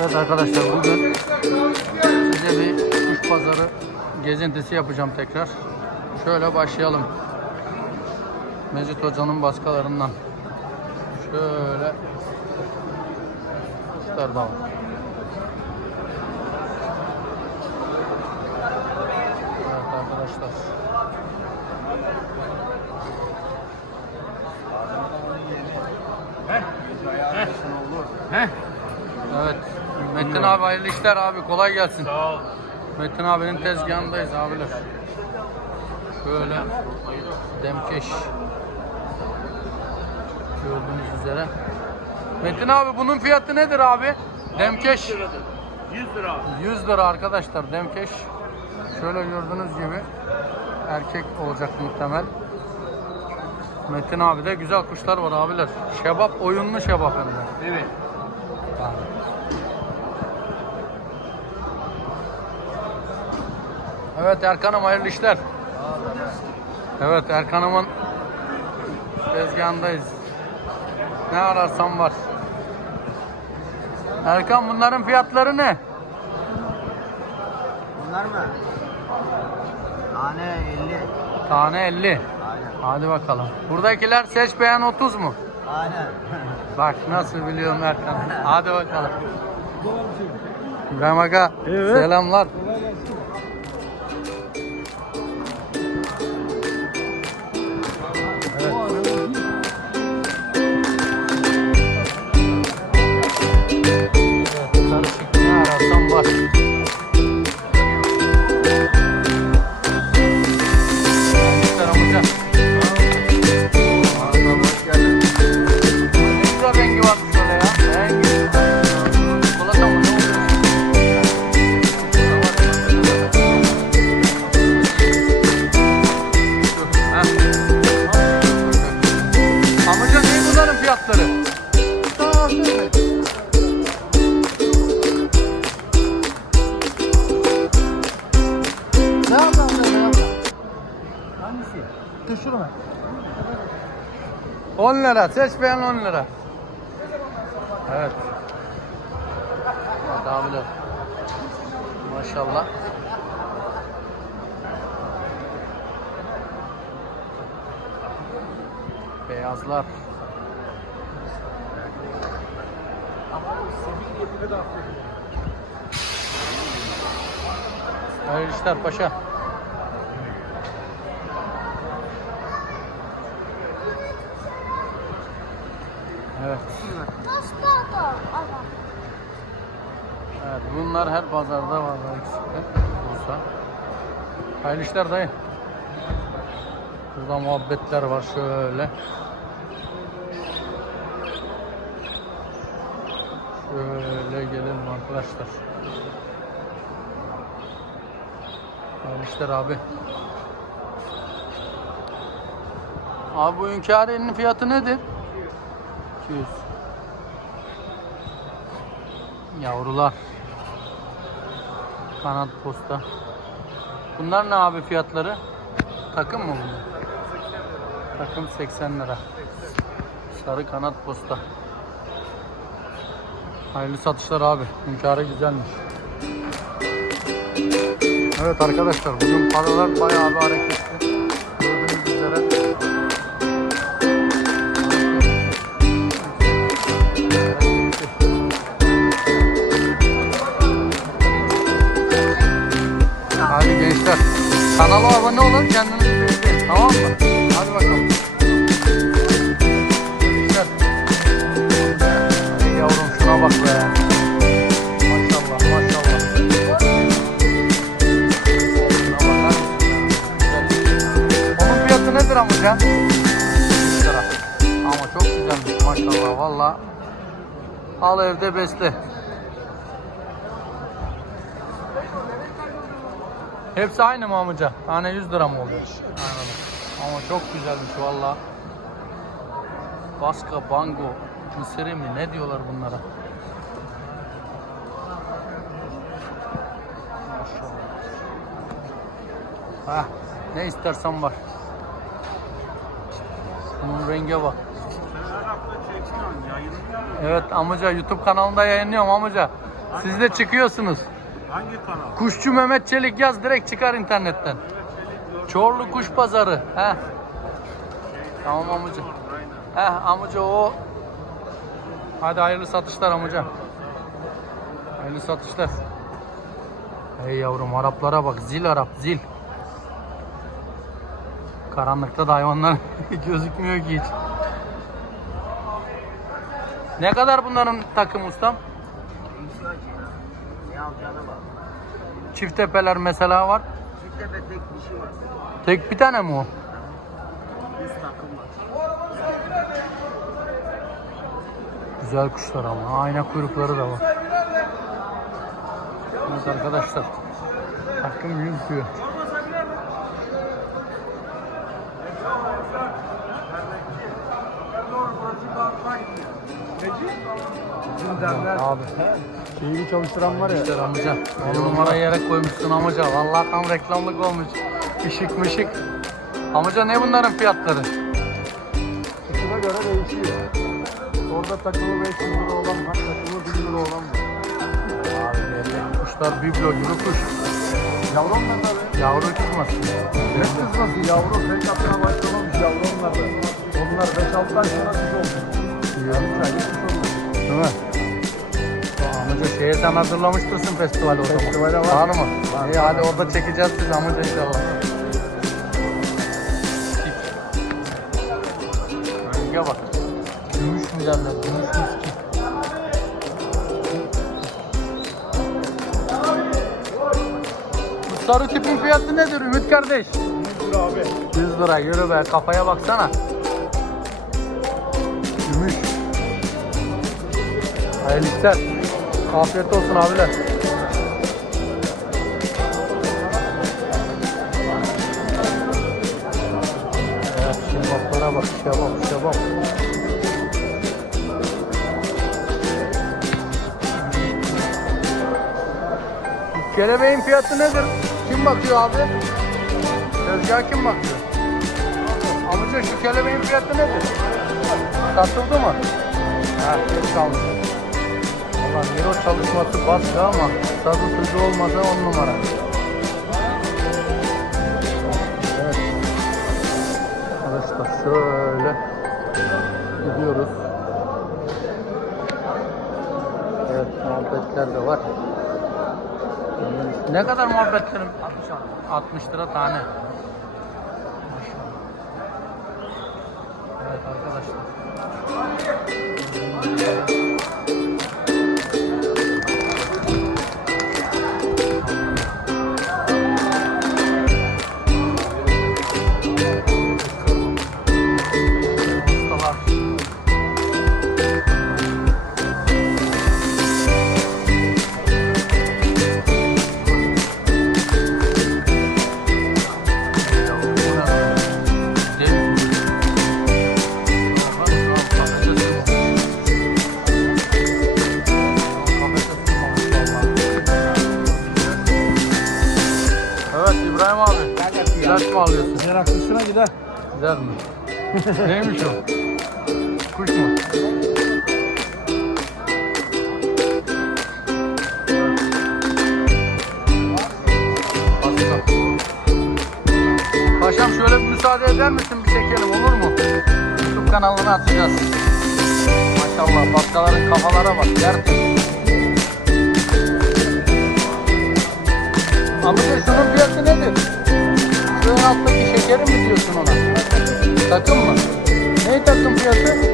Evet arkadaşlar bugün size bir kuş pazarı gezintisi yapacağım tekrar. Şöyle başlayalım. Mecit Hoca'nın baskalarından. Şöyle kuşlar da var. Evet arkadaşlar. Evet. Metin abi hayırlı işler abi. Kolay gelsin. Sağ ol. Metin abinin tezgahındayız abiler. Şöyle demkeş. Gördüğünüz üzere. Metin abi bunun fiyatı nedir abi? Demkeş 100 lira. 100 lira arkadaşlar demkeş. Şöyle gördüğünüz gibi erkek olacak muhtemel. Metin abi de güzel kuşlar var abiler. Şebap oyunlu şebap hem de. Evet. Evet Erkan'ım hayırlı işler. Evet Erkan'ımın tezgahındayız. Ne ararsan var. Erkan bunların fiyatları ne? Bunlar mı? Tane 50. Tane 50. Aynen. Hadi bakalım. Buradakiler seç beğen 30 mu? Aynen. Bak nasıl biliyorum Erkan. Hadi bakalım. İbrahim Aga selamlar. Fiyatları? Ne yapalım ne yapalım? Hangisi? Düşürme. 10 lira. Seç beğen 10 lira. Evet. Hadi abiler. Maşallah. Beyazlar. Hayırlı işler paşa. Evet. Evet bunlar her pazarda var eksikler. Bursa. Hayırlı işler dayı. Burada muhabbetler var şöyle. Şöyle gelelim arkadaşlar. Hayırlı işler abi. Abi bu hünkârinin fiyatı nedir? 200. Yavrular. Kanat posta. Bunlar ne abi fiyatları? Takım mı bunlar? Takım 80 lira. Sarı kanat posta. Hayırlı satışlar abi. Hünkârı güzelmiş. Evet arkadaşlar bugün paralar bayağı bir hareketli. Gördüğünüz üzere. Hadi gençler. Kanala abone olun kendinizi izleyin. Tamam mı? Hadi bakalım. Nedir amca? 100 lira. Ama çok güzelmiş maşallah valla. Al evde besle. Hepsi aynı mı amca? Tane 100 lira mı oluyor? Anladım. Ama çok güzelmiş valla. Baska, bango, mısırı mı ne diyorlar bunlara? Maşallah. Hah, ne istersen var. Bunun renge bak. Evet amca YouTube kanalında yayınlıyorum amca. Siz de çıkıyorsunuz. Hangi kanal? Kuşçu Mehmet Çelik yaz direkt çıkar internetten. Çorlu Kuş Pazarı. He. Tamam amca. He amca o. Hadi hayırlı satışlar amca. Hayırlı satışlar. Hey yavrum Araplara bak zil Arap zil. Karanlıkta da hayvanlar gözükmüyor ki hiç. Ne kadar bunların takım ustam? Çift tepeler mesela var. Bir tepe tek dişi var. Tek bir tane mi o? Güzel kuşlar ama. Ayna kuyrukları da var. Evet arkadaşlar. Takım yüzüyor. Abi. Şeyi çalıştıran var İşte amca. On numara yere koymuşsun amca. Vallahi tam reklamlık olmuş. Işık mışık. Amca ne bunların fiyatları? Kuşuna göre değişiyor. Orada takımı 500 lira olan var, takımı 1000 lira olan var. Abi belli. Kuşlar biblo gibi kuş. Yavru onlar tabii. Yavru çıkmasın. Ne kızması yavru pek atına başlamamış yavru onlar da. Onlar 5-6 ay sonra kuş oldu. Değil mi? Amca şeye sen hazırlamıştırsın festivali o zaman. Festivale var. Var mı? Var, İyi hadi orada çekeceğiz sizi amca inşallah. Renge bak. Gümüş mü derler? Gümüş. Bu sarı tipin fiyatı nedir Ümit kardeş? 100 lira abi. 100 lira yürü be kafaya baksana. Hayırlı işler. Afiyet olsun abiler. Evet şebaplara bak şebap şebap. Kelebeğin fiyatı nedir? Kim bakıyor abi? Tezgah kim bakıyor? Amca şu kelebeğin fiyatı nedir? Satıldı mı? Ha, kalmış. Valla Miro çalışması baskı ama tadı tuzu olmasa on numara. Evet. Arkadaşlar şöyle gidiyoruz. Evet muhabbetler de var. Ne kadar muhabbetlerim? 60 lira tane. Müsaade eder misin bir çekelim olur mu? YouTube kanalına atacağız. Maşallah baskaların kafalara bak tertemiz. Amca şunun fiyatı nedir? Şu ön alttaki şekeri mi diyorsun ona? Takım mı? Ne takım fiyatı?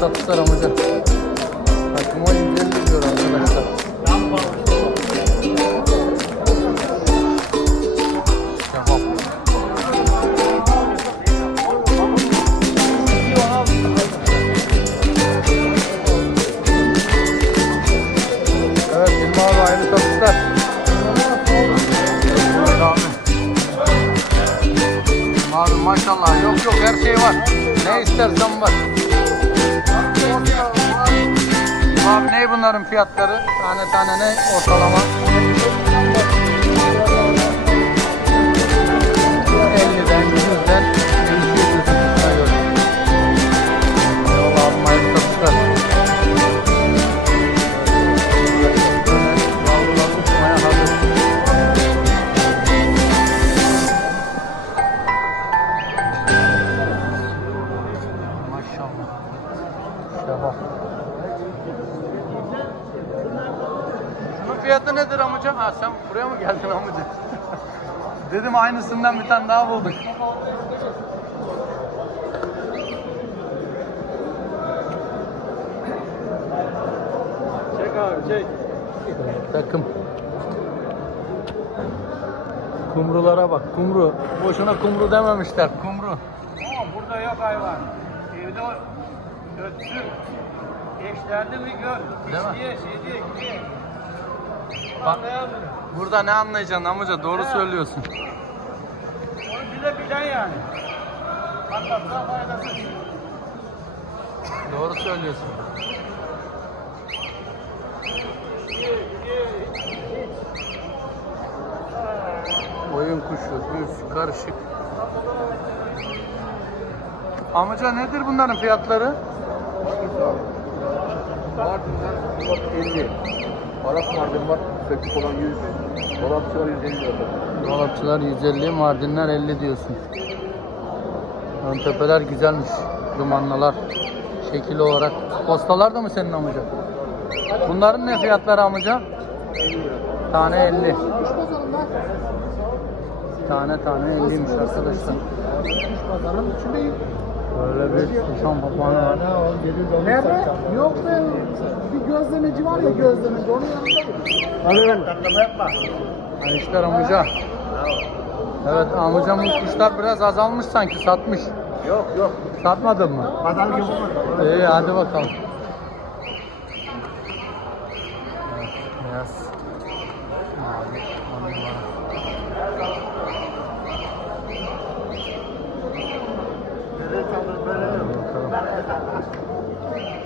Satışlar amca. Dedim aynısından bir tane daha bulduk. Çek abi çek. Takım. Kumrulara bak kumru. Boşuna kumru dememişler kumru. Ama burada yok hayvan. Evde ötsün. Eşlerini mi gör? Değil mi? Diye şey diye diye. Bak. Anlayamıyorum. Burada ne anlayacaksın amca doğru söylüyorsun. Onu bile bilen yani. Anlatsa faydası. Doğru söylüyorsun. Oyun kuşu, düz, karışık. Amca nedir bunların fiyatları? Mardin'den var 50. Arap Mardin var 8 olan 100. Dolapçı var 150 lira. Dolapçılar 150, Mardinler 50 diyorsun. Ön tepeler güzelmiş. Dumanlılar. Şekil olarak. Postalar da mı senin amca? Bunların ne fiyatları amca? Tane 50. Tane tane 50'ymiş arkadaşlar. Pazarın içindeyim. Böyle bir şam papağanı var. Nerede? Yok be. Bir gözlemeci var ya gözlemeci. Onun yanındayım. Taklama yapma. Ayışlar amca. Evet amcamın kuşlar biraz azalmış sanki satmış. Yok yok. Satmadın mı? Pazar gibi olmadı. İyi hadi bakalım. Evet, beyaz. Mavi, on numara. Bakalım.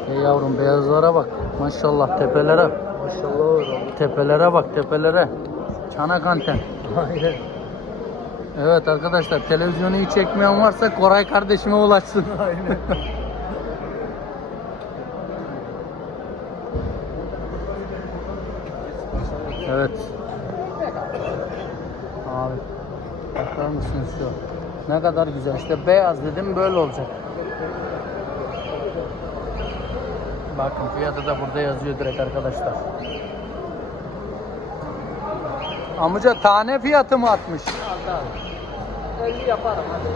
Ey yavrum beyazlara bak. Maşallah tepelere. Maşallah Tepelere bak tepelere. Çanak anten. Aynen. Evet arkadaşlar televizyonu hiç çekmeyen varsa Koray kardeşime ulaşsın. Aynen. Evet. Abi. Bakar mısınız şu? Ne kadar güzel. İşte beyaz dedim böyle olacak. Bakın fiyatı da burada yazıyor direkt arkadaşlar. Amca tane fiyatı mı atmış? 50 yaparım hadi.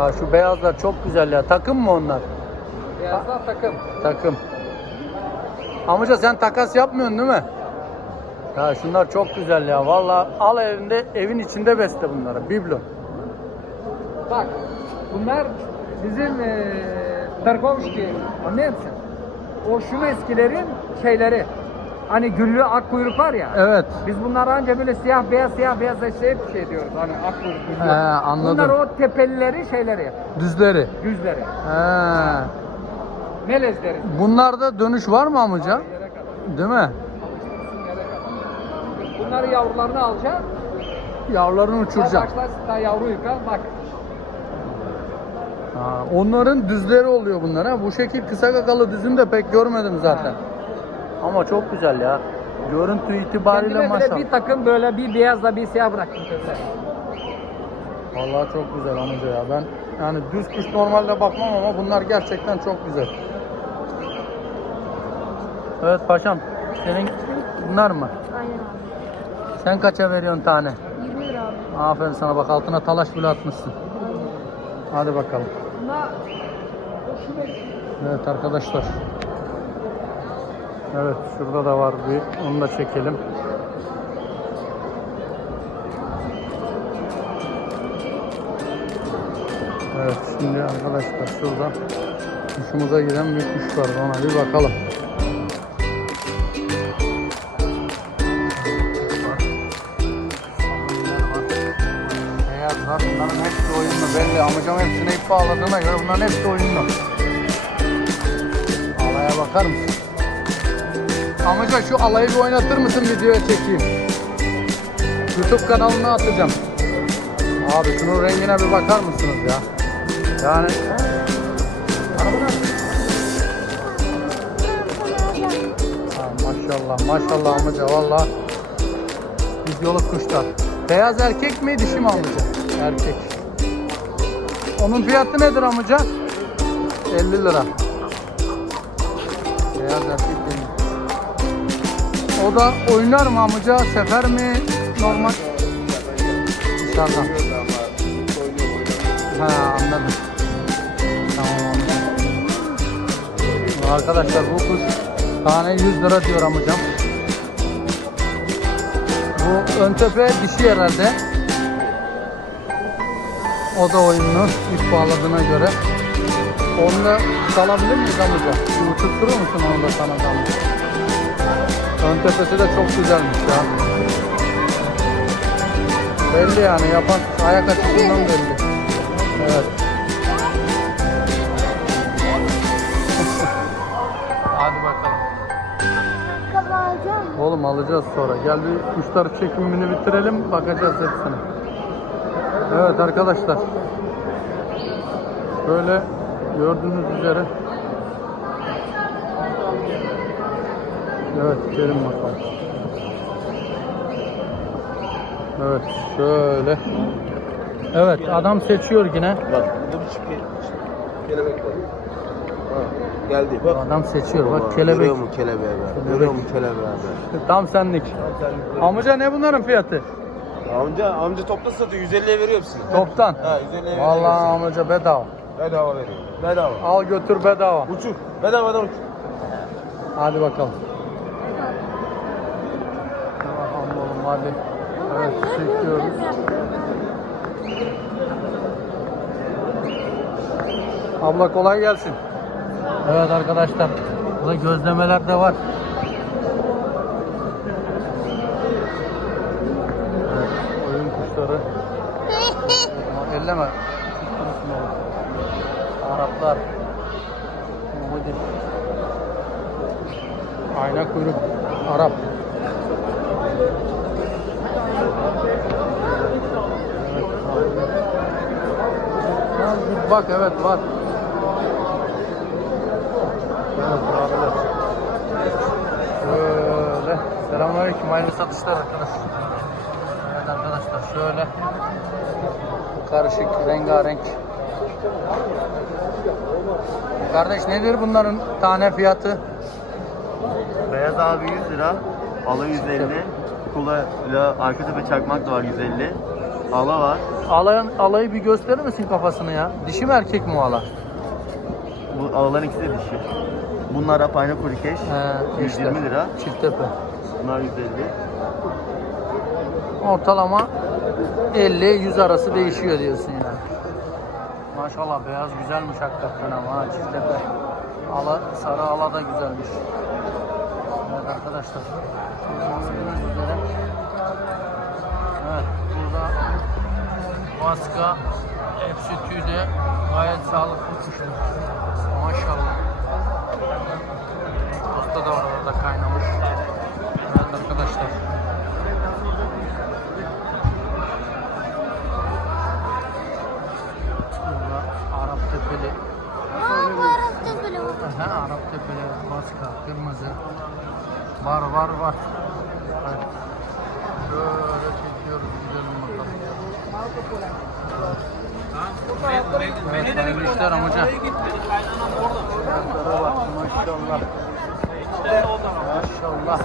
Ha şu beyazlar çok güzel ya. Takım mı onlar? Beyazlar takım. Takım. Amca sen takas yapmıyorsun değil mi? Ya şunlar çok güzel ya. Vallahi al evinde evin içinde besle bunları. Biblo. Bak bunlar bizim eee Tarkovski anlıyor musun? O şu eskilerin şeyleri. Hani güllü ak kuyruk var ya. Evet. Biz bunları anca böyle siyah beyaz siyah beyaz şey hep şey diyoruz. Hani ak kuyruk. He, anladım. Bunlar o tepelileri şeyleri. Düzleri. Düzleri. He. Melezleri. Bunlarda dönüş var mı amca? Yere kadar. Değil mi? Bunları yavrularını alacaksın. Yavrularını uçuracak. Başlar daha yavru yıkar bak. Onların düzleri oluyor bunlar ha. Bu şekil kısa kakalı düzünü de pek görmedim zaten. Ama çok güzel ya. Görüntü itibariyle Kendime bile maşallah. bir takım böyle bir beyazla bir siyah bıraktım köse. Vallahi çok güzel amca ya. Ben yani düz kuş normalde bakmam ama bunlar gerçekten çok güzel. Evet paşam. Senin bunlar mı? Aynen abi. Sen kaça veriyorsun tane? 20 lira abi. Aferin sana bak altına talaş bile atmışsın. Hadi bakalım. Evet arkadaşlar. Evet şurada da var bir onu da çekelim. Evet şimdi arkadaşlar şurada kuşumuza giden bir kuş var ona bir bakalım. Bağladığına göre bunların hepsi oyunlu. Alaya bakar mısın? Amca şu alayı bir oynatır mısın videoya çekeyim. YouTube kanalına atacağım. Abi şunun rengine bir bakar mısınız ya? Yani ha, maşallah maşallah amca valla videoluk kuşlar. Beyaz erkek mi dişi mi amca? Erkek. Onun fiyatı nedir amca? 50 lira. Beyaz erkek değil. O da oynar mı amca? Sefer mi? Normal. Dışarıdan. Ha anladım. Tamam amca. Arkadaşlar bu kuş tane 100 lira diyor amcam. Bu ön tepe dişi herhalde. O da oyunlu ip bağladığına göre. Onu da salabilir miyiz amca? Bir uçurtturur musun onu da sana da amca? Ön tepesi de çok güzelmiş ya. Belli yani yapan ayak açısından belli. Evet. Hadi bakalım. Oğlum alacağız sonra. Gel bir kuşlar çekimini bitirelim. Bakacağız hepsine. Evet arkadaşlar. Böyle gördüğünüz üzere. Evet gelin bakalım. Evet şöyle. Evet adam seçiyor yine. Bak burada bir çift kelebek var. Ha, geldi bak. Adam seçiyor. Bak kelebek. Görüyor mu kelebeği be? Görüyor mu kelebeği be? Tam senlik. Amca ne bunların fiyatı? Amca amca topta satıyor 150'ye veriyor hepsini. Toptan. Ha 150'ye veriyor. Vallahi amca bedava. Bedava veriyor. Bedava. Al götür bedava. Uçur. Bedavadan uçur. Hadi bakalım. Tamam oğlum hadi. Evet çekiyoruz. Abla kolay gelsin. Evet arkadaşlar. Burada gözlemeler de var. Evet, oyun kuşları. Ama elleme. Tutturursun oğlum. Araplar. Muhammed. Ayna kuyruk. Arap. Evet, Bak evet var. Şöyle. Selamünaleyküm. Hayırlı satışlar arkadaşlar. Evet arkadaşlar şöyle. Karışık, rengarenk. Kardeş nedir bunların tane fiyatı? Beyaz abi 100 lira, ala 150, kula ile arka tepe çakmak da var 150. Ala var. Alayın, alayı bir gösterir misin kafasını ya? Dişi mi erkek mi o ala? Bu alaların ikisi de dişi. Bunlar apayna kurikeş. He, 120 lira. Çift tepe. Bunlar 150. Ortalama 50-100 arası değişiyor diyorsun yani. Maşallah beyaz güzelmiş hakikaten ama ha, çift tepe. Ala, sarı ala da güzelmiş. Evet arkadaşlar. Gördüğünüz üzere. Evet burada baska hepsi tüyde gayet sağlıklı kuşlar. Maşallah. Posta da var orada kaynamış. Evet arkadaşlar. Burada Arap tepeli. Aa bu böyle var. Aha, Arap tepeli, baska, kırmızı. Var var var. Evet. Şöyle çekiyoruz gidelim bakalım. Evet, hayırlı işler amca. Fiyatlara bak maşallah. Maşallah.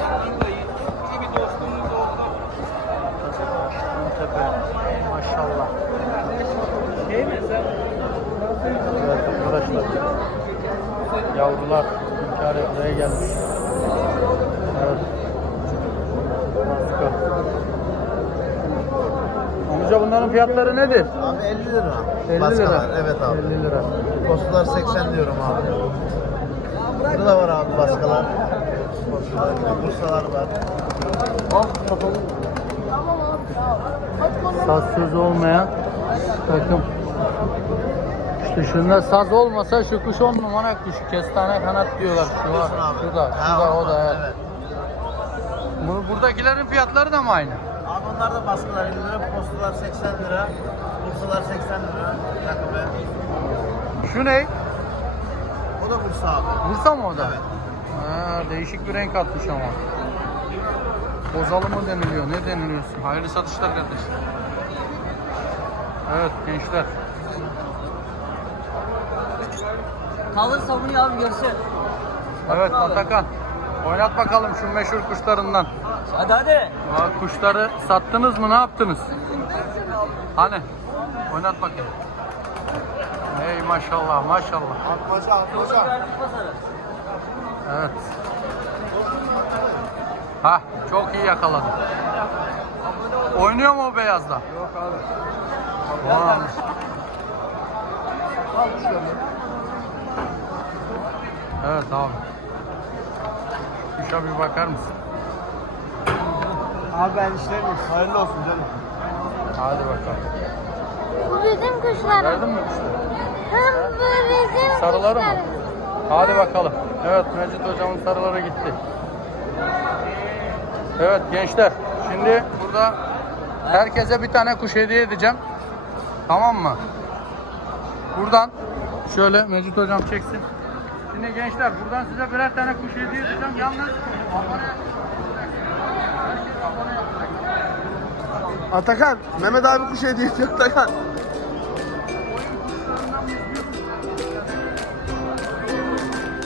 Tepe. Maşallah. Evet arkadaşlar. Yavrular hünkârı buraya gelmiş. Evet. Başka. Amca bunların fiyatları nedir? Abi 50 lira. 50 Baskalar, lira. Evet abi. 50 lira. Postalar 80 diyorum abi. Burada da var abi baskalar. Postalar, Bursalar var. Sazsız olmayan takım. İşte şunda saz olmasa şu kuş on numara kuş. Kestane kanat diyorlar. Şu var. Şu da. Şu da o da evet. Bu, buradakilerin fiyatları da mı aynı? Onlar da baskalar 50 lira. Postalar 80 lira. Bursalar 80 lira. Takımı. Şu ne? O da Bursa abi. Bursa mı o da? Evet. Ha, değişik bir renk atmış ama. Bozalı mı deniliyor? Ne deniliyor? Hayırlı satışlar kardeşim. Evet gençler. Kalın savunuyor abi görsün. Evet Atakan. Oynat bakalım şu meşhur kuşlarından. Hadi hadi. Bak kuşları sattınız mı ne yaptınız? Hani? Oynat bakayım. Hey maşallah maşallah. Atmaca atmaca. Evet. Ha çok iyi yakaladı. Oynuyor mu o beyazda? Yok abi. Kuşlarını. Evet abi. Kuşa bir bakar mısın? Abi ben işlemiyorum. Hayırlı olsun canım. Hadi bakalım. Bu bizim kuşlarımız. Verdin mi kuşları? Hem bu bizim Sarıları mı? kuşlarımız. Hadi bakalım. Evet Mecit hocamın sarıları gitti. Evet gençler şimdi burada herkese bir tane kuş hediye edeceğim. Tamam mı? Buradan şöyle Mecit hocam çeksin. Şimdi gençler buradan size birer tane kuş hediye edeceğim. Yalnız abone. Atakan, Mehmet abi kuş hediye ediyor Atakan.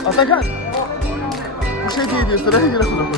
Atakan. Kuş hediye ediyor sıraya gir oğlum.